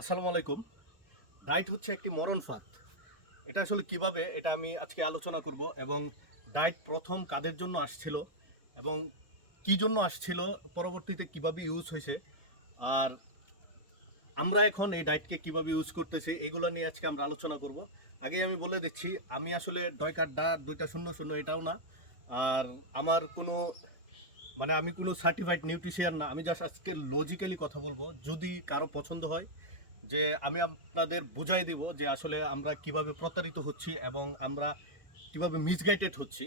আসসালামু আলাইকুম। ডায়েট হচ্ছে একটি মরণ ফাঁদ। এটা আসলে কিভাবে এটা আমি আজকে আলোচনা করব এবং ডায়েট প্রথম কাদের জন্য আসছিল এবং কি জন্য আসছিল, পরবর্তীতে কিভাবে ইউজ হয়েছে, আর আমরা এখন এই ডায়েটকে কিভাবে ইউজ করতেছি এগুলো নিয়ে আজকে আমরা আলোচনা করব। আগে আমি বলে দিচ্ছি, আমি আসলে ডয়কার ডা 2টা 0 0 এটাও না। আর আমার কোনো আমি কোনো সার্টিফাইড নিউট্রিশিয়ান না। আমি জাস্ট আজকে লজিক্যালি কথা বলবো, যদি কারো পছন্দ হয় যে আমি আপনাদের বুঝাই দিব যে আসলে আমরা কিভাবে প্রতারিত হচ্ছি এবং আমরা কিভাবে মিসগাইডেড হচ্ছি,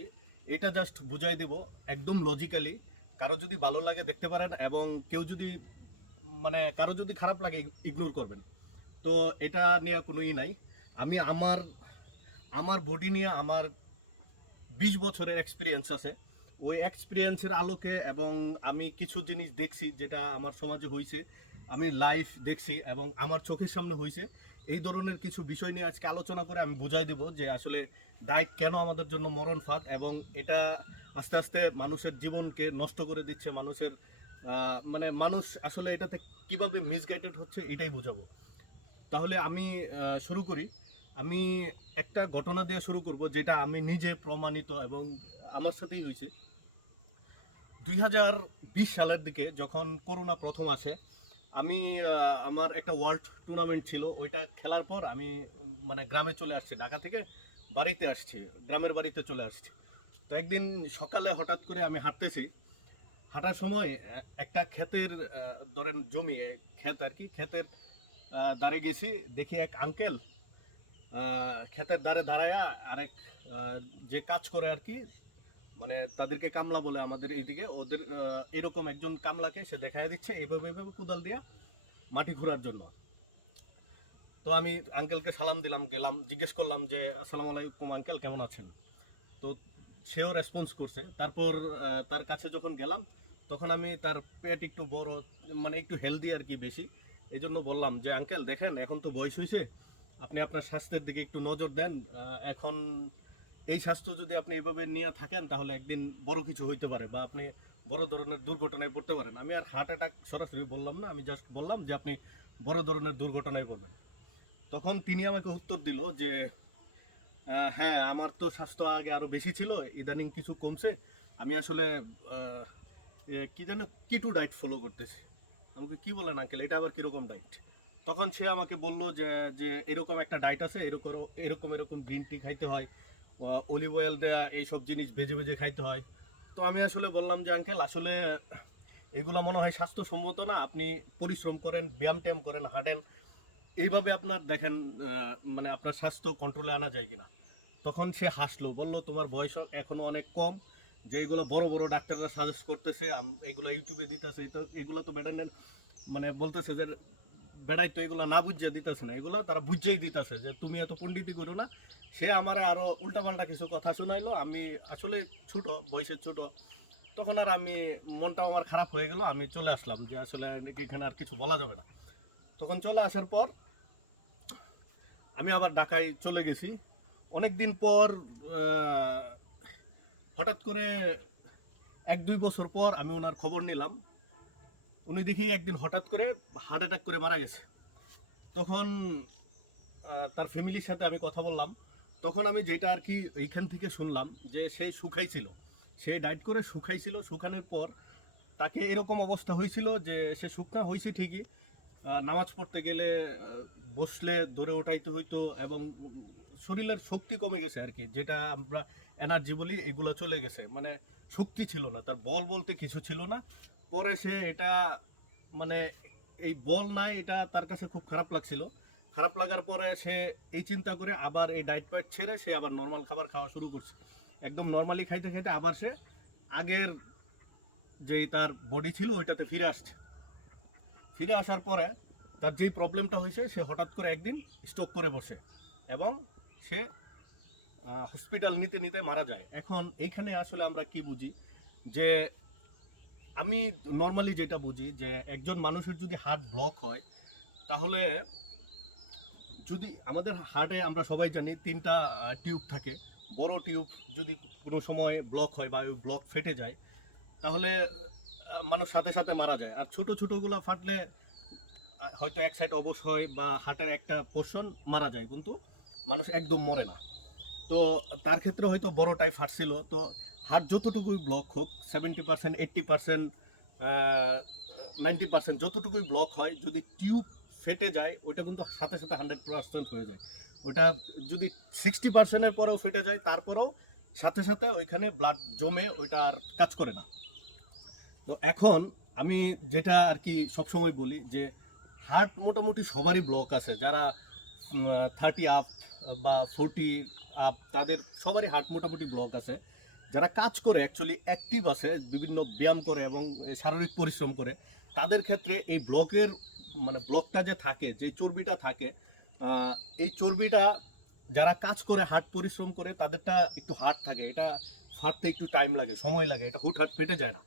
এটা জাস্ট বুঝাই দিব একদম লজিক্যালি। কারো যদি ভালো লাগে দেখতে পারেন, এবং কেউ যদি কারো যদি খারাপ লাগে ইগনোর করবেন। তো এটা নিয়ে কোনো নাই। আমি আমার আমার বডি নিয়ে আমার 20 বছরের এক্সপিরিয়েন্স আছে। ওই এক্সপিরিয়েন্সের আলোকে এবং আমি কিছু জিনিস দেখছি যেটা আমার সমাজে হয়েছে, আমি লাইভ দেখছি এবং আমার চোখের সামনে হয়েছে। এই ধরনের কিছু বিষয় নিয়ে আজকে আলোচনা করে আমি বুঝাই দেব যে আসলে ডায়েট কেন আমাদের জন্য মরণ ফাঁদ, এবং এটা আস্তে আস্তে মানুষের জীবনকে নষ্ট করে দিচ্ছে। মানুষের মানুষ আসলে এটাতে কিভাবে মিসগাইডেড হচ্ছে এটাই বোঝাবো। তাহলে আমি শুরু করি। আমি একটা ঘটনা দিয়ে শুরু করব যেটা আমি নিজে প্রমাণিত এবং আমার সাথেই হয়েছে। 2020 সালের দিকে যখন করোনা প্রথম আসে, আমি আমার একটা ওয়ার্ল্ড টুর্নামেন্ট ছিল, ওইটা খেলার পর আমি গ্রামে চলে আসছি, ঢাকা থেকে বাড়িতে আসছি, গ্রামের বাড়িতে চলে আসছি। তো একদিন সকালে হঠাৎ করে আমি হাঁটতেছি, হাঁটার সময় একটা ক্ষেতের ধরেন জমি, ক্ষেত আর কি, ক্ষেতের ধারে গেছি, দেখি এক আঙ্কেল ক্ষেতের ধারে দাঁড়ায়া আরেক যে কাজ করে আর কি, তাদেরকে কামলা বলে আমাদের এইদিকে, ওদের এরকম একজন কামলাকে সে দেখায় দিচ্ছে এইভাবে এইভাবে কোদাল দিয়া মাটি খোঁড়ার জন্য। তো আমি আঙ্কেলকে সালাম দিলাম, গেলাম, জিজ্ঞেস করলাম যে আসসালামু আলাইকুম আঙ্কেল, কেমন আছেন? তো সেও রেসপন্স করছে। তারপর তার কাছে যখন গেলাম, তখন আমি তার পেট একটু বড়, একটু হেলদি আর কি বেশি, এই জন্য বললাম যে আঙ্কেল দেখেন, এখন তো বয়স হয়েছে, আপনি আপনার স্বাস্থ্যের দিকে একটু নজর দেন। এখন এই স্বাস্থ্য যদি আপনি এভাবে নিয়ে থাকেন তাহলে একদিন বড় কিছু হইতে পারে, বা আপনি বড় ধরনের দুর্ঘটনায় পড়তে পারেন। আমি আর হার্ট অ্যাটাক সরাসরি বললাম না, আমি জাস্ট বললাম যে আপনি বড় ধরনের দুর্ঘটনায় পড়বেন। তখন তিনি আমাকে উত্তর দিল যে হ্যাঁ, আমার তো স্বাস্থ্য আগে আরো বেশি ছিল, ইদানিং কিছু কমছে। আমি আসলে আহ, কি যেন কিটু ডায়েট ফলো করতেছি। আমাকে কি বলেন আঙ্কেল, এটা আবার কিরকম ডায়েট? তখন সে আমাকে বলল যে যে এরকম একটা ডায়েট আছে, এরকম এরকম এরকম গ্রিন টি খাইতে হয়, অলিভ অয়েল দেয়া এইসব জিনিস ভেজে ভেজে খাইতে হয়। তো আমি আসলে বললাম যে আঙ্কেল, আসলে এগুলো মনে হয় স্বাস্থ্যসম্মত না। আপনি পরিশ্রম করেন, ব্যায়াম ট্যায়াম করেন, হাঁটেন, এইভাবে আপনার দেখেন আপনার স্বাস্থ্য কন্ট্রোলে আনা যায় কিনা। তখন সে হাসলো, বলল তোমার বয়স এখনো অনেক কম, যে এগুলো বড় বড় ডাক্তাররা সাজেস্ট করতেছে, এগুলো ইউটিউবে দিতেছে, তো এগুলো তো বেটার নেন, বলতেছে যে বেড়াই তো এগুলো না বুঝিয়ে দিতেছে না, এগুলো তারা বুঝিয়েই দিতেছে যে তুমি এত পণ্ডিতি করো না। সে আমারে আরো উল্টাপাল্টা কিছু কথা শোনাইলো। আমি আসলে ছোট, বয়সের ছোট, তখন আর আমি, মনটাও আমার খারাপ হয়ে গেল, আমি চলে আসলাম যে আসলে এখানে আর কিছু বলা যাবে না। তখন চলে আসার পর আমি আবার ঢাকায় চলে গেছি। অনেক দিন পর আহ, হঠাৎ করে 1-2 বছর পর আমি ওনার খবর নিলাম। উনি দেখি একদিন হঠাৎ করে হার্ট অ্যাটাক করে মারা গেছে। তখন তার ফ্যামিলির সাথে আমি কথা বললাম। তখন আমি যেটা আর কি এইখান থেকে শুনলাম যে সে শুকাইছিল, সে ডায়েট করে শুকাইছিল, শুকানোর পর তাকে এরকম অবস্থা হয়েছিল যে সে শুকনা হয়েছে ঠিকই, নামাজ পড়তে গেলে বসলে ধরে ওঠাইতে হইতো, এবং শরীরের শক্তি কমে গেছে আর কি, যেটা আমরা এনার্জি বলি, এগুলো চলে গেছে, শক্তি ছিল না, তার বল বলতে কিছু ছিল না। পরে সে এটা মানে এই বল নাই, এটা তার কাছে খুব খারাপ লাগছিল। খারাপ লাগার পরে সে এই চিন্তা করে আবার এই ডায়েট ফাইট ছেড়ে সে আবার নর্মাল খাবার খাওয়া শুরু করছে। একদম নর্মালি খাইতে খাইতে আবার সে আগের যেই তার বডি ছিল ওইটাতে ফিরে আসছে। ফিরে আসার পরে তার যেই প্রবলেমটা হয়েছে, সে হঠাৎ করে একদিন স্ট্রোক করে বসে এবং সে হসপিটাল নিতে নিতে মারা যায়। এখন এইখানে আসলে আমরা কি বুঝি, যে আমি নর্মালি যেটা বুঝি যে একজন মানুষের যদি হার্ট ব্লক হয়, তাহলে যদি আমাদের হার্টে, আমরা সবাই জানি 3টা টিউব থাকে। বড় টিউব যদি কোনো সময় ব্লক হয় বা ওই ব্লক ফেটে যায়, তাহলে মানুষ সাথে সাথে মারা যায়। আর ছোট ছোটগুলো ফাটলে হয়তো এক সাইড অবশ হয় বা হার্টের একটা পোর্শন মারা যায়, কিন্তু মানুষ একদম মরে না। তো তার ক্ষেত্রে হয়তো বড়টাই ফাটছিল। তো হার্ট যতটুকুই ব্লক হোক, 70%, 80%, 90% যতটুকুই ব্লক হয়, যদি টিউব ফেটে যায় ওইটা কিন্তু সাথে সাথে 100% হয়ে যায়। ওটা যদি 60%-এর পরেও ফেটে যায়, তারপরেও সাথে সাথে ওইখানে ব্লাড জমে ওইটা আর কাজ করে না। তো এখন আমি যেটা আর কি সবসময় বলি যে হার্ট মোটামুটি সবারই ব্লক আছে, যারা 30 আপ বা 40 আপ, তাদের সবারই হার্ট মোটামুটি ব্লক আছে। যারা কাজ করে অ্যাকচুয়ালি অ্যাক্টিভ আছে, বিভিন্ন ব্যায়াম করে এবং শারীরিক পরিশ্রম করে, তাদের ক্ষেত্রে এই ব্লকের মানে ব্লকটা যে থাকে, যে চর্বিটা থাকে, এই চর্বিটা যারা কাজ করে হার্ট পরিশ্রম করে তাদেরটা একটু হার্ড থাকে, এটা ফাটতে একটু টাইম লাগে, সময় লাগে, এটা হুটহাট ফেটে যায় না।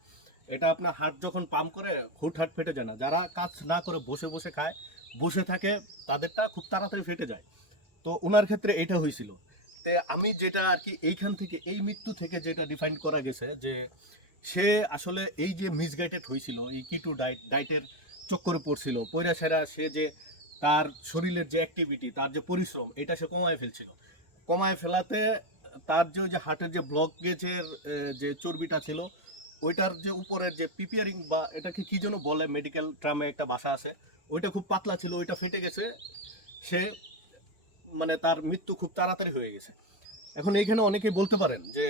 এটা আপনার হার্ট যখন পাম্প করে হুটহাট ফেটে যায় না। যারা কাজ না করে বসে বসে খায়, বসে থাকে, তাদেরটা খুব তাড়াতাড়ি ফেটে যায়। তো ওনার ক্ষেত্রে এটা হয়েছিল। তে আমি যেটা আর কি এইখান থেকে, এই মৃত্যু থেকে যেটা ডিফাইন করা গেছে যে সে আসলে এই যে মিসগাইডেড হয়েছিল, এই কিটো ডায়েটের চক্করে পড়ছিল, পয়রা সেরা, সে যে তার শরীরের যে অ্যাক্টিভিটি, তার যে পরিশ্রম, এটা সে কমায় ফেলছিল। কমায় ফেলাতে তার যে ওই যে হার্টের যে ব্লকেজের যে চর্বিটা ছিল, ওইটার যে উপরের যে প্রিপেয়ারিং বা এটাকে কি যেন বলে, মেডিকেল ট্রামে একটা ভাষা আছে, ওইটা খুব পাতলা ছিল, ওইটা ফেটে গেছে। সে মানে তার মৃত্যু খুব তাড়াতাড়ি হয়ে গেছে। এখন এইখানে অনেকেই বলতে পারেন যে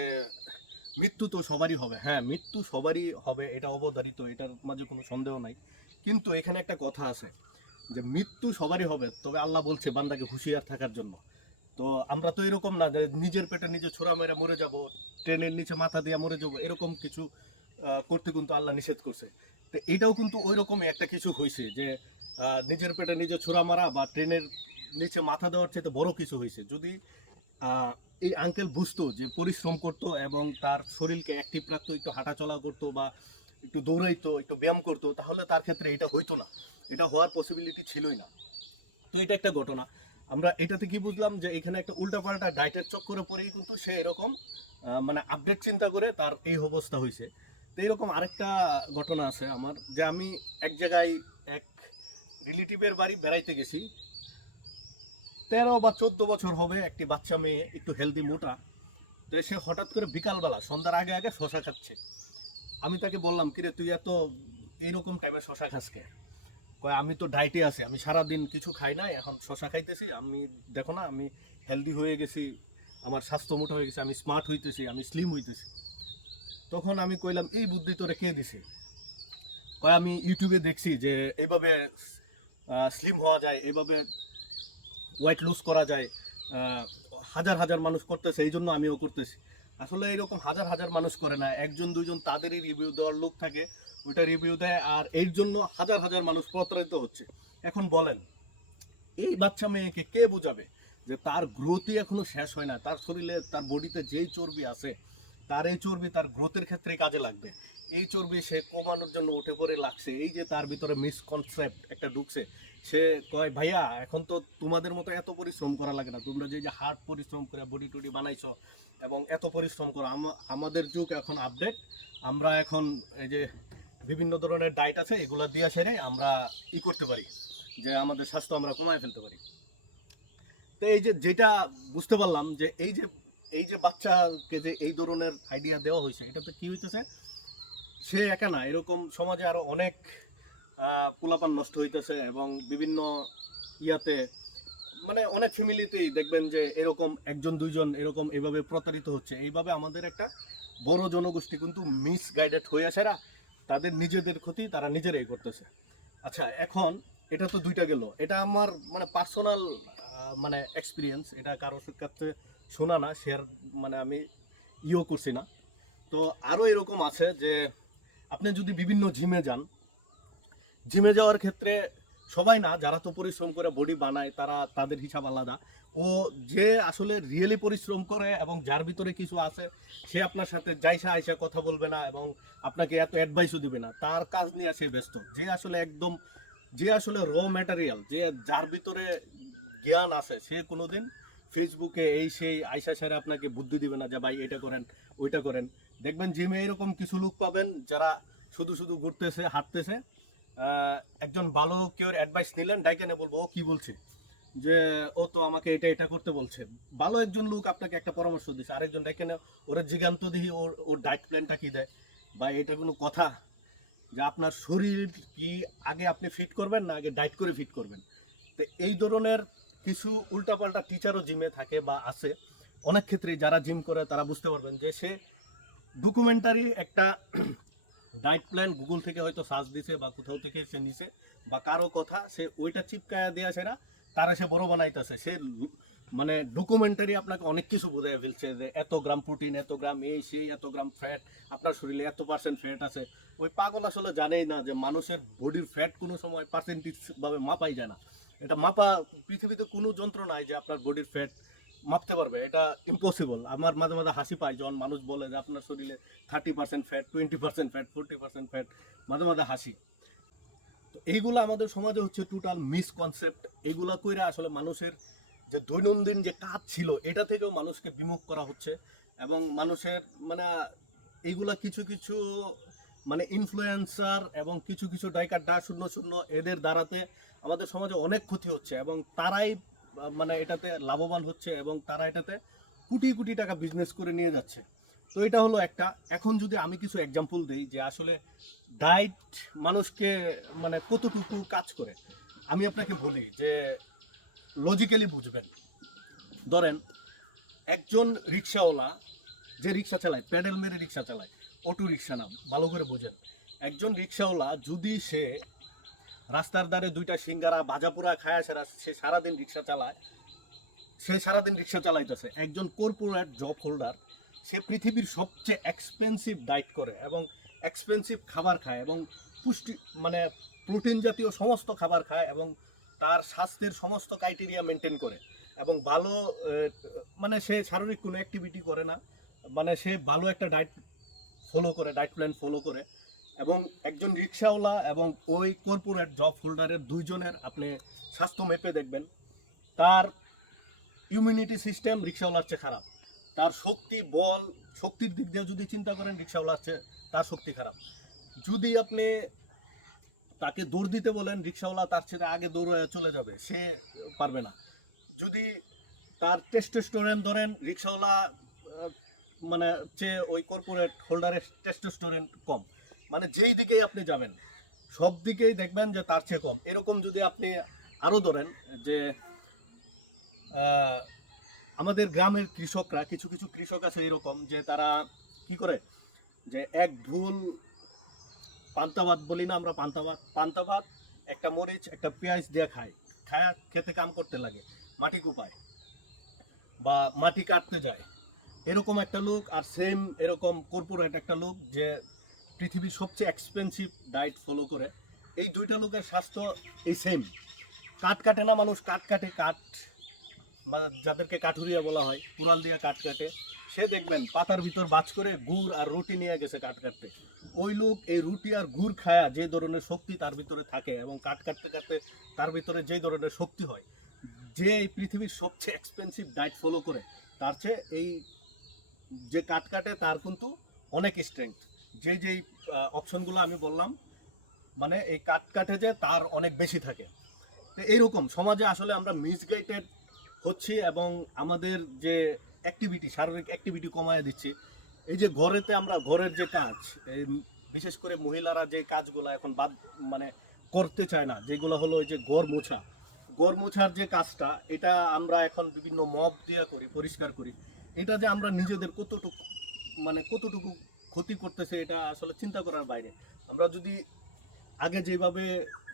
মৃত্যু তো সবারই হবে। হ্যাঁ, মৃত্যু সবারই হবে, এটা অবধারিত, এটার মাঝে কোনো সন্দেহ নাই। কিন্তু এখানে একটা কথা আছে যে মৃত্যু সবারই হবে, তবে আল্লাহ বলছে বান্দাকে হুঁশিয়ার থাকার জন্য। তো আমরা তো এরকম না যে নিজের পেটে নিজে ছোড়া মেরে মরে যাব, ট্রেনের নিচে মাথা দিয়ে মরে যাব, এরকম কিছু করতে কিন্তু আল্লাহ নিষেধ করছে। তো এটাও কিন্তু ওই রকমই একটা কিছু হয়েছে যে নিজের পেটে নিজে ছোড়া মারা বা ট্রেনের নিচে মাথা দেওয়ার চেয়ে বড় কিছু হয়েছে। যদি এই আঙ্কেল বুঝতো যে পরিশ্রম করতো এবং তার শরীরকে অ্যাক্টিভ রাখতো, একটু হাঁটাচলা করতো বা একটু দৌড়াইতো, একটু ব্যায়াম করতো, তাহলে তার ক্ষেত্রে এটা হইতো না, এটা হওয়ার পসিবিলিটি ছিলই না। তো এটা একটা ঘটনা। আমরা এটাতে কি বুঝলাম যে এখানে একটা উল্টাপাল্টা ডায়েটের চক্করে পড়েই কিন্তু সে এরকম মানে আপডেট চিন্তা করে তার এই অবস্থা হয়েছে। তো এরকম আরেকটা ঘটনা আছে আমার, যে আমি এক জায়গায় এক রিলেটিভের বাড়ি বেড়াইতে গেছি। 13 বা 14 বছর হবে, একটি বাচ্চা মেয়ে, একটু হেলদি মোটা। তো সে হঠাৎ করে বিকালবেলা সন্ধ্যার আগে আগে শশা খাচ্ছে। আমি তাকে বললাম, কিরে তুই এত এইরকম টাইমে শশা খাস কে? কয় আমি তো ডায়েটে আছি, আমি সারাদিন কিছু খাই নাই, এখন শশা খাইতেছি, আমি দেখো না আমি হেলদি হয়ে গেছি, আমার স্বাস্থ্য মোটা হয়ে গেছে, আমি স্মার্ট হইতেছি, আমি স্লিম হইতেছি। তখন আমি কইলাম, এই বুদ্ধি তোরে কে দিছে? কয় আমি ইউটিউবে দেখছি যে এইভাবে স্লিম হওয়া যায়, এইভাবে ওয়েট লুজ করা যায়, আহ, হাজার হাজার মানুষ করতেছে, এই জন্য আমিও করতেছি। আসলে এরকম হাজার হাজার মানুষ করে না, একজন দুইজন তাদেরই রিভিউ দেওয়ার লোক থাকে, ওইটা রিভিউ দেয়, আর এর জন্য হাজার হাজার মানুষ প্রতারিত হচ্ছে। এখন বলেন, এই বাচ্চা মেয়েকে কে বোঝাবে যে তার গ্রোথই এখনো শেষ হয় না, তার শরীরে তার বডিতে যেই চর্বি আছে, তার এই চর্বি তার গ্রোথের ক্ষেত্রে কাজে লাগবে। এই চর্বি সে কমানোর জন্য উঠে পড়ে লাগছে, এই যে তার ভিতরে মিসকনসেপ্ট একটা ঢুকছে। সে কয়, ভাইয়া এখন তো তোমাদের মতো এত পরিশ্রম করা লাগে না, তোমরা যে যে হার্ড পরিশ্রম করে বডি টডি বানাইছো এবং এত পরিশ্রম করো, আমাদের যুগ এখন আপডেট, আমরা এখন এই যে বিভিন্ন ধরনের ডায়েট আছে, এগুলো দিয়ে সেরে আমরা ই করতে পারি, যে আমাদের স্বাস্থ্য আমরা কমায় ফেলতে পারি। তো এই যে যেটা বুঝতে পারলাম যে এই যে বাচ্চাকে যে এই ধরনের আইডিয়া দেওয়া হয়েছে, এটাতে কি হইতেছে, সে একা না, এরকম সমাজে আরো অনেক পোলাপান নষ্ট হইতেছে এবং বিভিন্ন ইয়াতে মানে অনেক ফ্যামিলিতেই দেখবেন যে এরকম একজন দুইজন এরকম এভাবে প্রতারিত হচ্ছে। এইভাবে আমাদের একটা বড় জনগোষ্ঠী কিন্তু মিসগাইডেড হয়ে আসে, তাদের নিজেদের ক্ষতি তারা নিজেরাই করতেছে। আচ্ছা, এখন এটা তো দুইটা গেল, এটা আমার মানে পার্সোনাল মানে এক্সপিরিয়েন্স, এটা কারোর কাছে শোনা না, শেয়ার মানে আমি করছি না। তো আরও এরকম আছে যে আপনি যদি বিভিন্ন জিমে যান, জিমে যাওয়ার ক্ষেত্রে সবাই না, যারা তো পরিশ্রম করে বডি বানায় তারা তাদের হিসাব আলাদা। ও যে আসলে রিয়েলি পরিশ্রম করে এবং যার ভিতরে কিছু আছে, সে আপনার সাথে যাইসা আইসা কথা বলবে না এবং আপনাকে এত অ্যাডভাইসও দিবে না, তার কাজ নিয়ে সে ব্যস্ত। যে আসলে একদম, যে আসলে র ম্যাটেরিয়াল, যে যার ভিতরে জ্ঞান আছে, সে কোনোদিন ফেসবুকে এই সেই আইসা সেরে আপনাকে বুদ্ধি দিবে না যে ভাই এটা করেন ওইটা করেন। দেখবেন জিমে এরকম কিছু লোক পাবেন যারা শুধু শুধু ঘুরতেছে হাঁটতেছে, একজন ভালো কেউ অ্যাডভাইস নিলেন, ডাইকে নিয়ে বলবো ও কি বলছে, যে ও তো আমাকে এটা এটা করতে বলছে। ভালো একজন লোক আপনাকে একটা পরামর্শ দিচ্ছে, আরেকজন ডাইকে নিয়ে ওরা জিগান্ত দিই ওর ডায়েট প্ল্যানটা কি দেয়, বা এটা কোনো কথা যে আপনার শরীর কি আগে আপনি ফিট করবেন না আগে ডায়েট করে ফিট করবেন। তো এই ধরনের কিছু উল্টাপাল্টা টিচারও জিমে থাকে বা আছে। অনেক ক্ষেত্রে যারা জিম করে তারা বুঝতে পারবেন যে সে ডকুমেন্টারি একটা ডায়েট প্ল্যান গুগল থেকে হয়তো সার্চ দিছে বা কোথাও থেকে সে নিছে, বা কারো কথা সে ওইটা চিপকায়া দেয়া সেরা তারা সে বড় বানাইতেছে। সে মানে ডকুমেন্টারি আপনাকে অনেক কিছু বোঝায় ফেলছে যে এত গ্রাম প্রোটিন, এত গ্রাম এই সেই, এত গ্রাম ফ্যাট, আপনার শরীরে এত পার্সেন্ট ফ্যাট আছে। ওই পাগল আসলে জানেই না যে মানুষের বডির ফ্যাট কোনো সময় পার্সেন্টেজ ভাবে মাপাই যায় না। এটা মাপা পৃথিবীতে কোনো যন্ত্র নাই যে আপনার বডির ফ্যাট মাপতে পারবে, এটা ইম্পসিবল। আমার মাঝে মাঝে হাসি পায় যখন মানুষ বলে যে আপনার শরীরে 30% ফ্যাট, 20% ফ্যাট, 40% ফ্যাট, মাঝে মাঝে হাসি। তো এইগুলো আমাদের সমাজে হচ্ছে টোটাল মিসকনসেপ্ট। এইগুলা কইরা আসলে মানুষের যে দৈনন্দিন যে কাজ ছিল এটা থেকেও মানুষকে বিমুখ করা হচ্ছে। এবং মানুষের মানে এইগুলা কিছু কিছু মানে ইনফ্লুয়েন্সার এবং কিছু কিছু ডাইকার ডা শূন্য শূন্য এদের দ্বারাতে আমাদের সমাজে অনেক ক্ষতি হচ্ছে, এবং তারাই মানে এটাতে লাভবান হচ্ছে, এবং তারা এটাতে কোটি কোটি টাকা বিজনেস করে নিয়ে যাচ্ছে। তো এটা হলো একটা। এখন যদি আমি কিছু এক্সাম্পল দিই যে আসলে ডায়েট মানুষকে মানে কতটুকু কাজ করে, আমি আপনাকে বলি যে লজিক্যালি বুঝবেন। ধরেন একজন রিক্সাওয়ালা যে রিক্সা চালায়, প্যাডেল মেরে রিক্সা চালায়, অটো রিক্সা না, ভালো করে বোঝেন। একজন রিক্সাওয়ালা যদি সে রাস্তার ধারে দুইটা সিঙ্গারা ভাজাপোড়া খায় সে সারাদিন রিক্সা চালায়, সে সারাদিন রিক্সা চালাইতেছে। একজন কর্পোরেট জব হোল্ডার সে পৃথিবীর সবচেয়ে এক্সপেন্সিভ ডায়েট করে এবং এক্সপেন্সিভ খাবার খায় এবং পুষ্টি মানে প্রোটিন জাতীয় সমস্ত খাবার খায়, এবং তার স্বাস্থ্যের সমস্ত ক্রাইটেরিয়া মেনটেন করে, এবং ভালো মানে সে শারীরিক কোনো অ্যাক্টিভিটি করে না, মানে সে ভালো একটা ডায়েট ফলো করে, ডায়েট প্ল্যান ফলো করে। এবং একজন রিক্সাওয়ালা এবং ওই কর্পোরেট জব হোল্ডারের দুইজনের আপনি স্বাস্থ্য মেপে দেখবেন, তার ইমিউনিটি সিস্টেম রিক্সাওয়ালার চেয়ে খারাপ, তার শক্তি বল শক্তির দিক দিয়ে যদি চিন্তা করেন রিক্সাওয়ালার চেয়ে তার শক্তি খারাপ। যদি আপনি তাকে দৌড় দিতে বলেন রিক্সাওয়ালা তার চেয়ে আগে দৌড়ে চলে যাবে, সে পারবে না। যদি তার টেস্টোস্টেরন ধরেন, রিক্সাওয়ালা মানে চেয়ে ওই কর্পোরেট হোল্ডারের টেস্টোস্টেরন কম, মানে যেই দিকেই আপনি যাবেন সব দিকেই দেখবেন যে তার চেয়ে কম। এরকম যদি আপনি আরও ধরেন যে আমাদের গ্রামের কৃষকরা, কিছু কিছু কৃষক আছে এরকম যে তারা কি করে, যে এক ঢোল পান্তা ভাত বলি না আমরা, পান্তা ভাত একটা মরিচ একটা পেঁয়াজ দিয়ে খায়, খায়া খেতে কাম করতে লাগে, মাটি কুপায় বা মাটি কাটতে যায়, এরকম একটা লোক। আর সেম এরকম কর্পোরেট একটা লোক যে পৃথিবীর সবচেয়ে এক্সপেন্সিভ ডায়েট ফলো করে, এই দুইটা লোকের স্বাস্থ্য এই সেম। কাঠ কাটে না মানুষ, কাঠ কাটে, কাঠ মানে যাদেরকে কাঠুরিয়া বলা হয়, কুড়াল দিয়ে কাঠ কাটে, সে দেখবেন পাতার ভিতর বাজ করে গুড় আর রুটি নিয়ে গেছে কাঠ কাটতে। ওই লোক এই রুটি আর গুড় খায়া যে ধরনের শক্তি তার ভিতরে থাকে, এবং কাঠ কাটতে কাটতে তার ভিতরে যে ধরনের শক্তি হয়, যে এই পৃথিবীর সবচেয়ে এক্সপেন্সিভ ডায়েট ফলো করে তার চেয়ে এই যে কাঠ কাটে তার কিন্তু অনেক স্ট্রেংথ। যে যেই অপশনগুলো আমি বললাম, মানে এই কাঠ কাটে যে তার অনেক বেশি থাকে। তো এইরকম সমাজে আসলে আমরা মিসগাইডেড হচ্ছি, এবং আমাদের যে অ্যাক্টিভিটি, শারীরিক অ্যাক্টিভিটি কমায় দিচ্ছি। এই যে ঘরেতে আমরা ঘরের যে কাজ, এই বিশেষ করে মহিলারা যে কাজগুলো এখন বাদ মানে করতে চায় না, যেগুলো হলো ওই যে ঘর মোছার যে কাজটা, এটা আমরা এখন বিভিন্ন মপ দিয়ে করি, পরিষ্কার করি। এটা যে আমরা নিজেদের কতটুকু ক্ষতি করতেছে এটা আসলে চিন্তা করার বাইরে। আমরা যদি আগে যেভাবে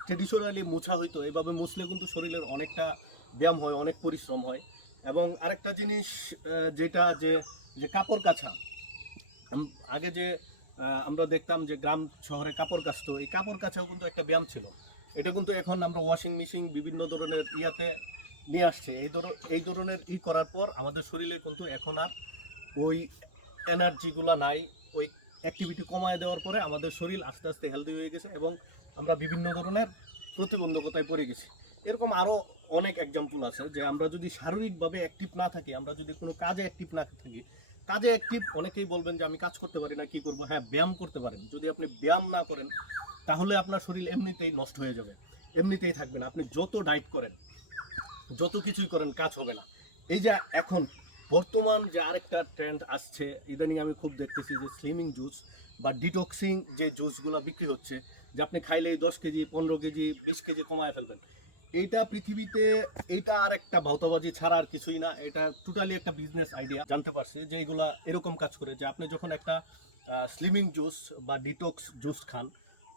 ট্রেডিশনালি মোছা হইতো এইভাবে মুছলে কিন্তু শরীরের অনেকটা ব্যায়াম হয়, অনেক পরিশ্রম হয়। এবং আরেকটা জিনিস যেটা যে যে কাপড় কাচা, আগে যে আমরা দেখতাম যে গ্রাম শহরে কাপড় কাচতো, এই কাপড় কাচাও কিন্তু একটা ব্যায়াম ছিল। এটা কিন্তু এখন আমরা ওয়াশিং মেশিন বিভিন্ন ধরনের ইয়াতে নিয়ে আসছে। এই ধরনের করার পর আমাদের শরীরে কিন্তু এখন আর ওই এনার্জিগুলো নাই। ওই অ্যাক্টিভিটি কমায় দেওয়ার পরে আমাদের শরীর আস্তে আস্তে হেলদি হয়ে গেছে, এবং আমরা বিভিন্ন ধরনের প্রতিবন্ধকতায় পড়ে গেছি। এরকম আরও অনেক এক্সাম্পল আছে যে আমরা যদি শারীরিকভাবে অ্যাক্টিভ না থাকি, আমরা যদি কোনো কাজে অ্যাক্টিভ না থাকি, কাজে অ্যাক্টিভ, অনেকেই বলবেন যে আমি কাজ করতে পারি না, কি করব? হ্যাঁ, ব্যায়াম করতে পারেন। যদি আপনি ব্যায়াম না করেন তাহলে আপনার শরীর এমনিতেই নষ্ট হয়ে যাবে, এমনিতেই থাকবে না। আপনি যত ডায়েট করেন, যত কিছুই করেন, কাজ হবে না। এই যে এখন বর্তমান যে আরেকটা ট্রেন্ড আসছে ইদানিং, আমি খুব দেখতেছি যে স্লিমিং জুস বা ডিটক্সিং যে জুসগুলো বিক্রি হচ্ছে, যে আপনি খাইলেই 10 কেজি 15 কেজি 20 কেজি কমায় ফেলবেন। এইটা পৃথিবীতে, এইটা আর একটা ভাওতাবাজি ছাড়া আর কিছুই না। এটা টোটালি একটা বিজনেস আইডিয়া। জানতে পারছি যে এইগুলা এরকম কাজ করে যে আপনি যখন একটা স্লিমিং জুস বা ডিটক্স জুস খান,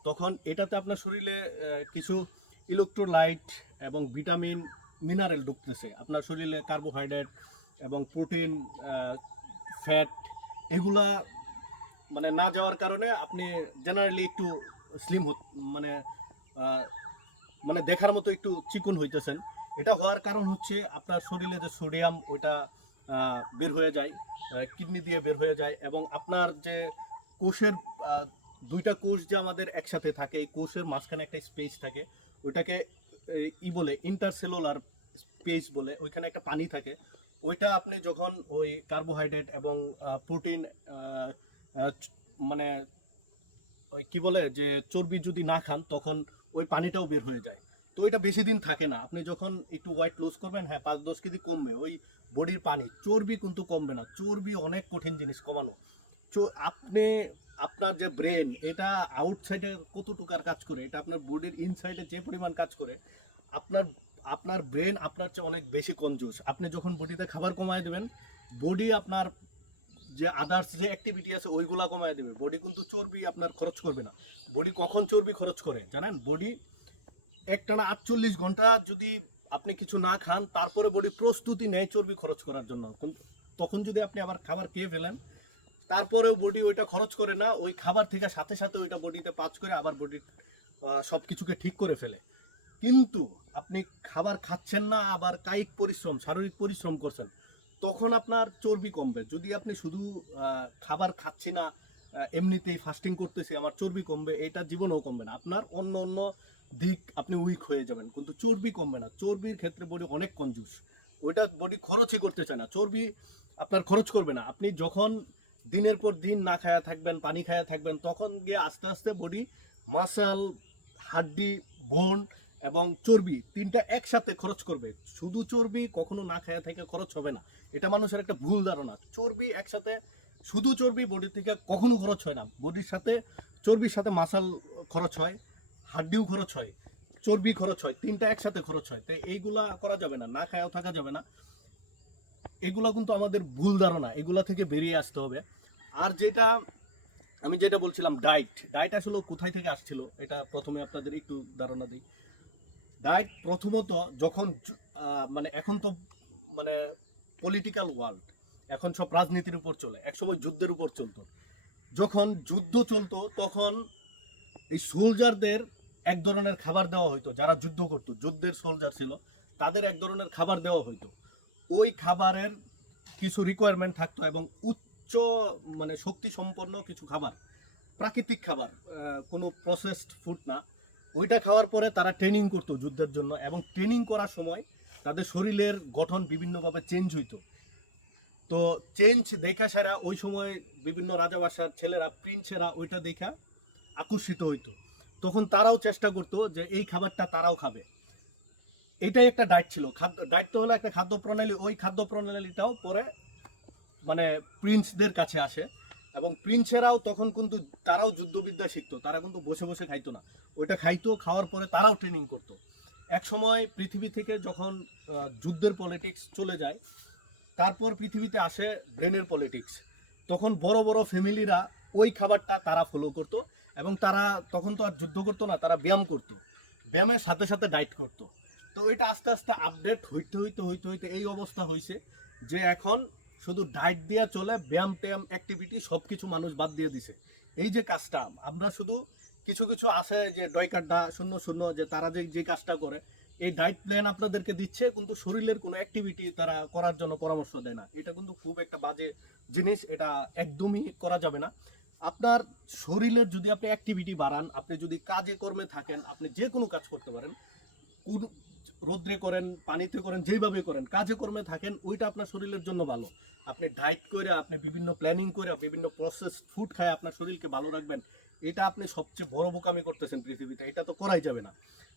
তখন এটাতে আপনার শরীরে কিছু ইলেকট্রোলাইট এবং ভিটামিন মিনারেল ঢুকতেছে। আপনার শরীরে কার্বোহাইড্রেট এবং প্রোটিন, ফ্যাট, এগুলা মানে না যাওয়ার কারণে আপনি জেনারেলি একটু স্লিম মানে আহ, মানে দেখার মতো একটু চিকন হইতেছেন। এটা হওয়ার কারণ হচ্ছে আপনার শরীরে যে সোডিয়াম, ওইটা বের হয়ে যায়, কিডনি দিয়ে বের হয়ে যায়, এবং আপনার যে কোষের আহ, দুইটা কোষ যে আমাদের একসাথে থাকে, এই কোষের মাঝখানে একটা স্পেস থাকে, ওইটাকে বলে ইন্টারসেলুলার স্পেস বলে। ওইখানে একটা পানি থাকে। ওইটা আপনি যখন ওই কার্বোহাইড্রেট এবং প্রোটিন, মানে ওই কি বলে যে চর্বি যদি না খান, তখন ওই পানিটাও বের হয়ে যায়। তো এটা বেশি দিন থাকে না। আপনি যখন একটু ওয়েট লুজ করবেন, হ্যাঁ 5-10 কেজি কমবে ওই বডির পানি, চর্বি কিন্তু কমবে না। চর্বি অনেক কঠিন জিনিস কমানো। আপনি আপনার যে ব্রেন, এটা আউটসাইডে কতটুকার কাজ করে, এটা আপনার বডির ইনসাইডে যে পরিমাণ কাজ করে, আপনার আপনার ব্রেন আপনার চেয়ে অনেক বেশি কনজুস। আপনি যখন বডিতে খাবার কমায় দেবেন, বডি আপনার যে আদার্স যে অ্যাক্টিভিটি আছে ওইগুলা কমায় দেবে। বডি কিন্তু চর্বি আপনার খরচ করবে না। বডি কখন চর্বি খরচ করে জানেন? বডি একটানা 48 ঘন্টা যদি আপনি কিছু না খান, তারপরে বডি প্রস্তুতি নেয় চর্বি খরচ করার জন্য। তখন যদি আপনি আবার খাবার খেয়ে ফেলেন, তারপরেও বডি ওইটা খরচ করে না। ওই খাবার থেকে সাথে সাথে ওইটা বডিতে পাচ করে আবার বডি সব কিছুকে ঠিক করে ফেলে। কিন্তু আপনি খাবার খাচ্ছেন না, আবার কায়িক পরিশ্রম, শারীরিক পরিশ্রম করছেন, তখন আপনার চর্বি কমবে। যদি আপনি শুধু খাবার খাচ্ছি না, এমনিতেই ফাস্টিং করতেছি, আমার চর্বি কমবে, এটা জীবনেও কমবে না। আপনার অন্য অন্য দিক আপনি উইক হয়ে যাবেন, কিন্তু চর্বি কমবে না। চর্বির ক্ষেত্রে বডি অনেক কনজুস। ওইটা বডি খরচই করতে চায় না। চর্বি আপনার খরচ করবে না। আপনি যখন দিনের পর দিন না খায়া থাকবেন, পানি খায়া থাকবেন, তখন গিয়ে আস্তে আস্তে বডি মাসল, হাড্ডি, বোন এবং চর্বি তিনটা একসাথে খরচ করবে। শুধু চর্বি কখনো না খায়া থেকে খরচ হবে না। এটা মানুষের একটা ভুল ধারণা। চর্বি একসাথে, শুধু চর্বি বডি থেকে কখনো খরচ হয় না। বডির সাথে, চর্বির সাথে মাসল খরচ হয়, হাড্ডিও খরচ হয়, চর্বি খরচ হয়, তিনটা একসাথে খরচ হয়। তো এইগুলা করা যাবে না, না খায়াও থাকা যাবে না। এগুলা কিন্তু আমাদের ভুল ধারণা, এগুলা থেকে বেরিয়ে আসতে হবে। আর যেটা আমি যেটা বলছিলাম, ডায়েট, ডায়েট আসলে কোথায় থেকে আসছিল, এটা প্রথমে আপনাদের একটু ধারণা দিই। ডায়েট প্রথমত যখন মানে এখন তো মানে পলিটিক্যাল ওয়ার্ল্ড, এখন সব রাজনীতির উপর চলে। একসময় যুদ্ধের উপর চলতো। যখন যুদ্ধ চলতো তখন এই সোলজারদের এক ধরনের খাবার দেওয়া হইতো। যারা যুদ্ধ করতো, যুদ্ধের সোলজার ছিল, তাদের এক ধরনের খাবার দেওয়া হইতো। ওই খাবারের কিছু রিকোয়ারমেন্ট থাকতো, এবং উচ্চ মানে শক্তি সম্পন্ন কিছু খাবার, প্রাকৃতিক খাবার, কোনো প্রসেসড ফুড না। ওইটা খাওয়ার পরে তারা ট্রেনিং করতো যুদ্ধের জন্য, এবং ট্রেনিং করার সময় তাদের শরীরের গঠন বিভিন্নভাবে চেঞ্জ হইতো। তো চেঞ্জ দেখা সারা ওই সময় বিভিন্ন রাজাবাসার ছেলেরা, প্রিন্সেরা ওইটা দেখা আকর্ষিত হইতো। তখন তারাও চেষ্টা করতো যে এই খাবারটা তারাও খাবে। এটাই একটা ডায়েট ছিল। খাদ্য ডায়েট তো হলো একটা খাদ্য প্রণালী। ওই খাদ্য প্রণালীটাও পরে মানে প্রিন্সদের কাছে আসে, এবং প্রিন্সেরাও তখন কিন্তু তারাও যুদ্ধবিদ্যা শিখতো। তারা কিন্তু বসে বসে খাইতো না, ওইটা খাইতো, খাওয়ার পরে তারাও ট্রেনিং করতো। এক সময় পৃথিবী থেকে যখন যুদ্ধের পলিটিক্স চলে যায়, তারপর পৃথিবীতে আসে ব্রেনের পলিটিক্স। তখন বড় বড় ফ্যামিলিরা ওই খাবারটা তারা ফলো করতো, এবং তারা তখন তো আর যুদ্ধ করতো না, তারা ব্যায়াম করতো, ব্যায়ামের সাথে সাথে ডায়েট করতো। তো এটা আস্তে আস্তে আপডেট হইতে হইতে হইতে হইতে এই অবস্থা হয়েছে যে এখন শুধু ডায়েট দেওয়া চলে, ব্যায়াম ট্যায়াম অ্যাক্টিভিটি সব কিছু মানুষ বাদ দিয়ে দিছে। এই যে কাজটা আমরা শুধু, কিছু কিছু আছে যে ডয়কাড্ডা শূন্য শূন্য, যে তারা যে যে কাজটা করে, এই ডায়েট প্ল্যান আপনাদেরকে দিচ্ছে, কিন্তু শরীরের কোনো অ্যাক্টিভিটি তারা করার জন্য পরামর্শ দেয় না। এটা কিন্তু খুব একটা বাজে জিনিস, এটা একদমই করা যাবে না। আপনার শরীরের যদি আপনি অ্যাক্টিভিটি বাড়ান, আপনি যদি কাজে কর্মে থাকেন, আপনি যে কোনো কাজ করতে পারেন। রোদ্রে করেন, পানিতে করেন, যেইভাবে করেন, কাজে কর্মে থাকেন, ওইটা আপনার শরীরের জন্য ভালো। আপনি ডায়েট করে, আপনি বিভিন্ন প্ল্যানিং করে, বিভিন্ন প্রসেস ফুড খায় আপনার শরীরকে ভালো রাখবেন, এটা আপনি সবচেয়ে বড় বোকামি করতেছেন পৃথিবীতে। এটা তো করাই যাবে না।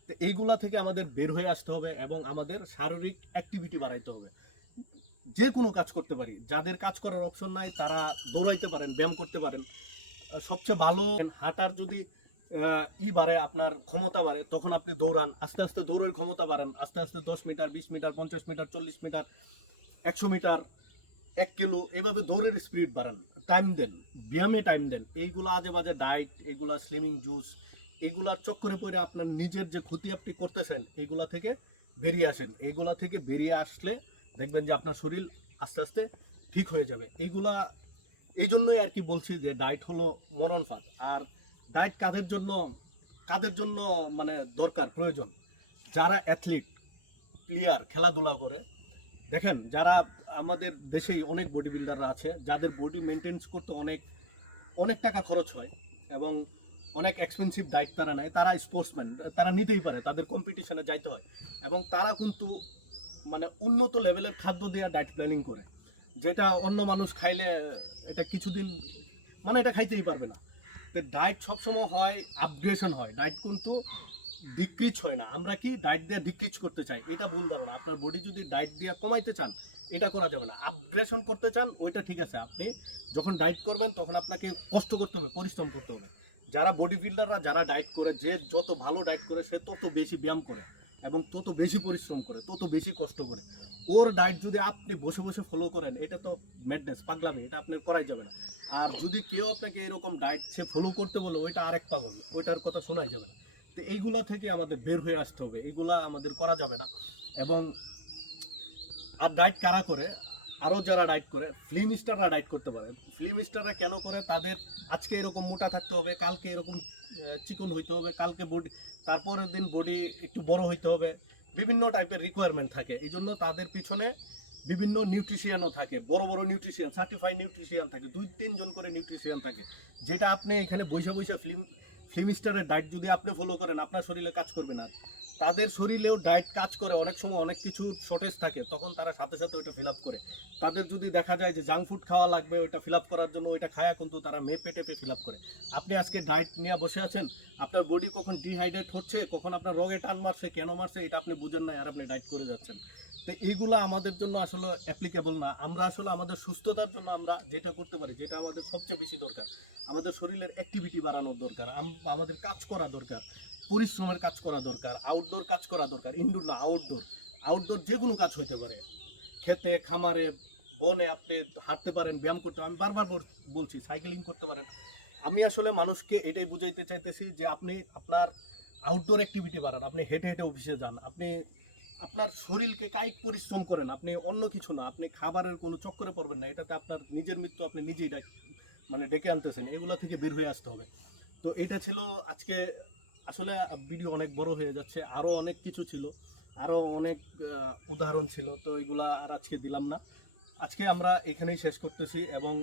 তো এইগুলা থেকে আমাদের বের হয়ে আসতে হবে এবং আমাদের শারীরিক অ্যাক্টিভিটি বাড়াইতে হবে। যে কোনো কাজ করতে পারি, যাদের কাজ করার অপশন নাই তারা দৌড়াইতে পারেন, ব্যায়াম করতে পারেন। সবচেয়ে ভালো হাঁটার যদি বাড়ে, আপনার ক্ষমতা বাড়ে, তখন আপনি দৌড়ান, আস্তে আস্তে দৌড়ের ক্ষমতা বাড়ান, আস্তে আস্তে 10 metre, 20 metre, 50 metre, 40 metre, 100 metre, 1 kilo, এভাবে দৌড়ের স্পিড বাড়ান, টাইম দেন, ব্যায়ামে টাইম দেন। এইগুলো আজে বাজে ডায়েট, এগুলা স্লিমিং জুস, এগুলার চক্করে পড়ে আপনার নিজের যে ক্ষতি আপনি করতেছেন, এইগুলা থেকে বেরিয়ে আসেন। এইগুলা থেকে বেরিয়ে আসলে দেখবেন যে আপনার শরীর আস্তে আস্তে ঠিক হয়ে যাবে। এইগুলা এই জন্যই আর কি বলছি যে ডায়েট হলো মরণ ফাঁদ। আর ডায়েট কাদের জন্য মানে দরকার, প্রয়োজন? যারা অ্যাথলিট, প্লেয়ার, খেলাধুলা করে, দেখেন যারা আমাদের দেশেই অনেক বডি বিল্ডাররা আছে, যাদের বডি মেনটেন্স করতে অনেক অনেক টাকা খরচ হয় এবং অনেক এক্সপেন্সিভ ডায়েট তারা নেয়। তারা স্পোর্টসম্যান, তারা নিতেই পারে, তাদের কম্পিটিশনে যাইতে হয় এবং তারা কিন্তু মানে উন্নত লেভেলের খাদ্য দেওয়া ডায়েট প্ল্যানিং করে, যেটা অন্য মানুষ খাইলে এটা কিছুদিন মানে এটা খাইতেই পারবে না। তো ডায়েট সবসময় হয় আপগ্রেশন হয়, ডায়েট কিন্তু ডিক্রিজ হয় না। আমরা কি ডায়েট দিয়ে ডিক্রিজ করতে চাই, এটা ভুল ধারণা। আপনার বডি যদি ডায়েট দিয়ে কমাইতে চান, এটা করা যাবে না। আপগ্রেশন করতে চান, ওইটা ঠিক আছে। আপনি যখন ডায়েট করবেন তখন আপনাকে কষ্ট করতে হবে, পরিশ্রম করতে হবে। যারা বডি বিল্ডাররা, যারা ডায়েট করে, যে যত ভালো ডায়েট করে সে তত বেশি ব্যায়াম করে এবং তত বেশি পরিশ্রম করে, তত বেশি কষ্ট করে। ওর ডায়েট যদি আপনি বসে বসে ফলো করেন, এটা তো ম্যাডনেস, পাগলামি, এটা আপনার করাই যাবে না। আর যদি কেউ আপনাকে এরকম ডায়েট সে ফলো করতে বলে, ওইটা আরেক পাগল, ওইটার কথা শোনাই যাবে না। তো এইগুলা থেকে আমাদের বের হয়ে আসতে হবে, এইগুলা আমাদের করা যাবে না। এবং আর ডায়েট কারা করে? আরও যারা ডায়েট করে, ফিল্ম স্টাররা ডায়েট করতে পারে। ফিল্ম স্টাররা কেন করে? তাদের আজকে এরকম মোটা থাকতে হবে, কালকে এরকম চিকন হইতে হবে, কালকে বডি, তারপরের দিন বডি একটু বড় হইতে হবে, বিভিন্ন টাইপের রিকোয়ারমেন্ট থাকে। এই জন্য তাদের পিছনে বিভিন্ন নিউট্রিশিয়ানও থাকে, বড় বড় নিউট্রিশিয়ান, সার্টিফাইড নিউট্রিশিয়ান থাকে, 2-3 জন করে নিউট্রিশিয়ান থাকে। যেটা আপনি এখানে বৈশা বৈশা ফিল্ম স্টারের ডায়েট যদি আপনি ফলো করেন, আপনার শরীরে কাজ করবে না। তাদের শরীরেও ডায়েট কাজ করে, অনেক সময় অনেক কিছু শর্টেজ থাকে, তখন তারা সাথে সাথে ওইটা ফিল আপ করে। তাদের যদি দেখা যায় যে জাঙ্ক ফুড খাওয়া লাগবে ওইটা ফিল আপ করার জন্য, ওইটা খায়া কিন্তু তারা মেপে টেপে ফিল আপ করে। আপনি আজকে ডায়েট নিয়ে বসে আছেন, আপনার বডি কখন ডিহাইড্রেট হচ্ছে, কখন আপনার রোগে টান মারছে, কেন মারছে, এটা আপনি বুঝেন না, আর আপনি ডায়েট করে যাচ্ছেন। তো এইগুলো আমাদের জন্য আসলে অ্যাপ্লিকেবল না। আমরা আসলে আমাদের সুস্থতার জন্য আমরা যেটা করতে পারি, যেটা আমাদের সবচেয়ে বেশি দরকার, আমাদের শরীরের অ্যাক্টিভিটি বাড়ানোর দরকার, আমাদের কাজ করা দরকার, পরিশ্রমের কাজ করা দরকার, আউটডোর কাজ করা দরকার। ইনডোর না, আউটডোর। আউটডোর যে কোনো কাজ হইতে পারে, খেতে, খামারে, বনে আপনি হাঁটতে পারেন, ব্যায়াম করতে, আমি বারবার বলছি সাইকেলিং করতে পারেন। আমি আসলে মানুষকে এটাই বুঝাইতে চাইতেছি যে আপনি আপনার আউটডোর অ্যাক্টিভিটি বাড়ান, আপনি হেঁটে হেঁটে অফিসে যান, আপনি আপনার শরীরকে কায়িক পরিশ্রম করেন, আপনি অন্য কিছু না, আপনি খাবারের কোনো চক্করে পড়বেন না। এটাতে আপনার নিজের মৃত্যু আপনি নিজেই মানে ডেকে আনতেছেন। এগুলো থেকে বের হয়ে আসতে হবে। তো এটা ছিল আজকে। আসলে ভিডিও অনেক বড় হয়ে যাচ্ছে, আরও অনেক কিছু ছিল, আরও অনেক উদাহরণ ছিল, তো এগুলা আর আজকে দিলাম না। আজকে আমরা এখানেই শেষ করতেছি এবং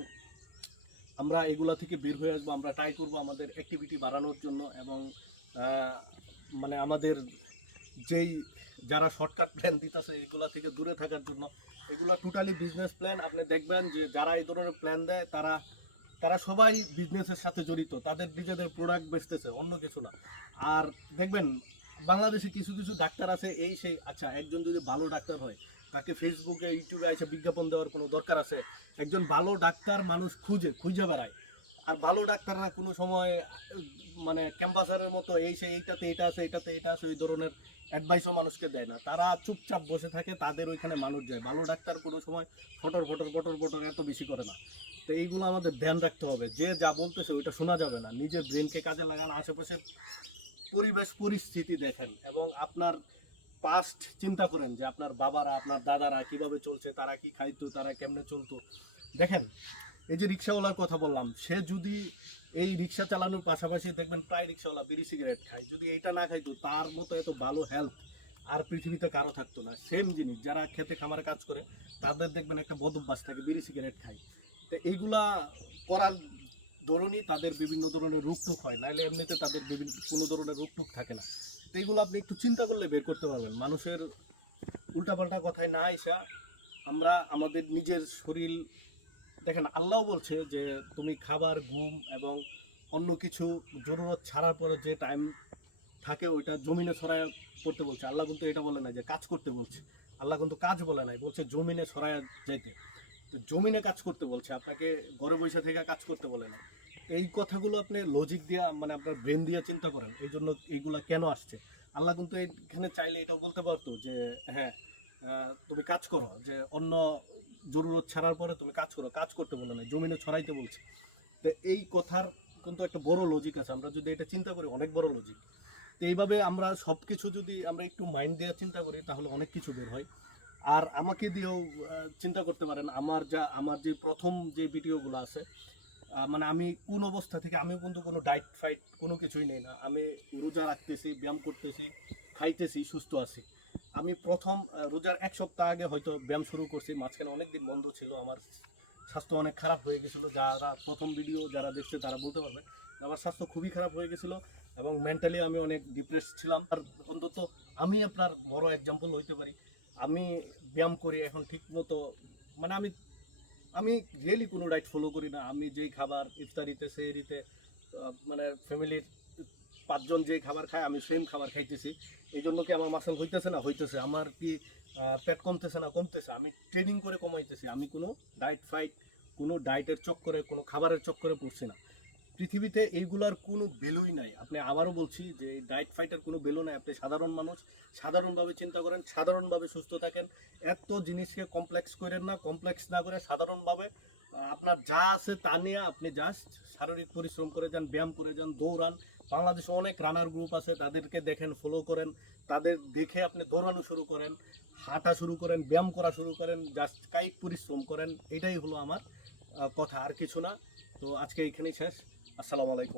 আমরা এগুলা থেকে বের হয়ে আসবো। আমরা ট্রাই করবো আমাদের অ্যাক্টিভিটি বাড়ানোর জন্য এবং মানে আমাদের যেই যারা শর্টকাট প্ল্যান দিতেছে এগুলা থেকে দূরে থাকার জন্য। এগুলা টোটালি বিজনেস প্ল্যান। আপনি দেখবেন যে যারা এই ধরনের প্ল্যান দেয় তারা তারা সবাই বিজনেসের সাথে জড়িত, তাদের নিজেদের প্রোডাক্ট বেচতেছে, অন্য কিছু না। আর দেখবেন বাংলাদেশে কিছু কিছু ডাক্তার আছে এই সেই, আচ্ছা একজন যদি ভালো ডাক্তার হয় তাকে ফেসবুকে ইউটিউবে এসে বিজ্ঞাপন দেওয়ার কোনো দরকার আছে? একজন ভালো ডাক্তার মানুষ খুঁজে বেড়ায়। আর ভালো ডাক্তাররা কোনো সময় মানে ক্যাম্পাসারের মতো এই সেই, এইটাতে এটা আছে, এটাতে এটা আছে, ওই ধরনের অ্যাডভাইসও মানুষকে দেয় না। তারা চুপচাপ বসে থাকে, তাদের ওইখানে মানুষ যায়। ভালো ডাক্তার কোনো সময় ফটর ফটর ফটর ফটর এত বেশি করে না। তো এইগুলো আমাদের ধ্যান রাখতে হবে, যে যা বলতেছে ওইটা শোনা যাবে না। নিজের ব্রেনকে কাজে লাগান, আশেপাশের পরিবেশ পরিস্থিতি দেখেন এবং আপনার পাস্ট চিন্তা করেন যে আপনার বাবারা, আপনার দাদারা কিভাবে চলছে, তারা কি খাইতো, তারা কেমনে চলতো। দেখেন এই যে রিক্সাওয়ালার কথা বললাম, সে যদি এই রিক্সা চালানোর পাশাপাশি দেখবেন প্রায় রিক্সাওয়ালা বিড়ি সিগারেট খায়, যদি এইটা না খাইতো তার মতো এত ভালো হেলথ আর পৃথিবীতে কারো থাকতো না। সেম জিনিস যারা খেতে খামারে কাজ করে তাদের দেখবেন একটা বদ অভ্যাস থাকে, বিড়ি সিগারেট খায়। তো এইগুলা করার দরুনই তাদের বিভিন্ন ধরনের রোগটুক হয়, নাহলে এমনিতে তাদের বিভিন্ন কোনো ধরনের রোগটুক থাকে না। তো এইগুলো আপনি একটু চিন্তা করলে বের করতে পারবেন। মানুষের উল্টাপাল্টা কথায় না আইসা আমরা আমাদের নিজের শরীর দেখেন, আল্লাহ বলছে যে তুমি খাবার, ঘুম এবং অন্য কিছু জরুরত ছাড়ার পরে যে টাইম থাকে ওইটা জমিনে ছড়ায় পড়তে বলছে। আল্লাহ কিন্তু এটা বলে না যে কাজ করতে বলছে। আল্লাহ কিন্তু কাজ বলে নাই, বলছে জমিনে ছড়ায় যাইতে। তো জমিনে কাজ করতে বলছে, আপনাকে ঘরে বসে থেকে কাজ করতে বলে না। এই কথাগুলো আপনি লজিক দিয়া মানে আপনার ব্রেন দিয়া চিন্তা করেন, এই জন্য এইগুলা কেন আসছে। আল্লাহ কিন্তু এখানে চাইলে এটাও বলতে পারতো যে হ্যাঁ তুমি কাজ করো, যে অন্য জরুরত ছাড়ার পরে তুমি কাজ করো, কাজ করতে বলে না, জমিনে ছড়াইতে বলছে। তো এই কথার কিন্তু একটা বড় লজিক আছে, আমরা যদি এটা চিন্তা করি অনেক বড় লজিক। তো এইভাবে আমরা সব কিছু যদি আমরা একটু মাইন্ড দিয়ে চিন্তা করি তাহলে অনেক কিছু বের হয়। আর আমাকে দিয়েও চিন্তা করতে পারেন, আমার যে প্রথম যে ভিডিওগুলো আছে, মানে আমি কোন অবস্থা থেকে, আমি কিন্তু কোনো ডায়েট ফাইট কোনো কিছুই নেই না, আমি রোজা রাখতেছি, ব্যায়াম করতেছি, খাইতেছি, সুস্থ আছি। আমি প্রথম রোজার 1 সপ্তাহ আগে হয়তো ব্যায়াম শুরু করছি, মাঝখানে অনেক দিন বন্ধ ছিল, আমার স্বাস্থ্য অনেক খারাপ হয়ে গেছিলো। যারা প্রথম ভিডিও যারা দেখছে তারা বলতে পারবে আমার স্বাস্থ্য খুবই খারাপ হয়ে গেছিলো এবং মেন্টালি আমি অনেক ডিপ্রেস ছিলাম। আর অন্তত আমি আপনার বড় এক্সাম্পল হইতে পারি, আমি ব্যায়াম করি এখন ঠিক মতো। মানে আমি আমি রিয়েলি কোনো ডায়েট ফলো করি না। আমি যেই খাবার ইফতারিতে সেহরিতে মানে ফ্যামিলির 5 জন যেই খাবার খায় আমি সেম খাবার খাইতেছি। এই জন্য কি আমার মাসল হইতেছে না? হইতেছে। আমার কি পেট কমতেছে না? কমতেছে। আমি ট্রেনিং করে কমাইতেছি। আমি কোনো ডায়েট ফাইট, কোনো ডায়েটের চক্করে, কোনো খাবারের চক্করে পড়ছি না। পৃথিবীতে এইগুলার কোনো ভ্যালুই নাই। আপনি আবারও বলছি যে ডায়েট ফাইটের কোনো ভ্যালু নাই। আপনি সাধারণ মানুষ, সাধারণভাবে চিন্তা করেন, সাধারণভাবে সুস্থ থাকেন। এত জিনিসকে কমপ্লেক্স করেন না, কমপ্লেক্স না করে সাধারণভাবে আপনার যা আছে তা নিয়ে আপনি জাস্ট শারীরিক পরিশ্রম করে যান, ব্যায়াম করে যান, দৌড়ান। বাংলাদেশে অনেক রানার গ্রুপ আছে, তাদেরকে দেখেন, ফলো করেন, তাদের দেখে আপনি দৌড়ানো শুরু করেন, হাঁটা শুরু করেন, ব্যায়াম করা শুরু করেন, জাস্ট কায়িক পরিশ্রম করেন। এটাই হলো আমার কথা, আর কিছু না। তো আজকে এইখানেই শেষ। আসসালামু আলাইকুম।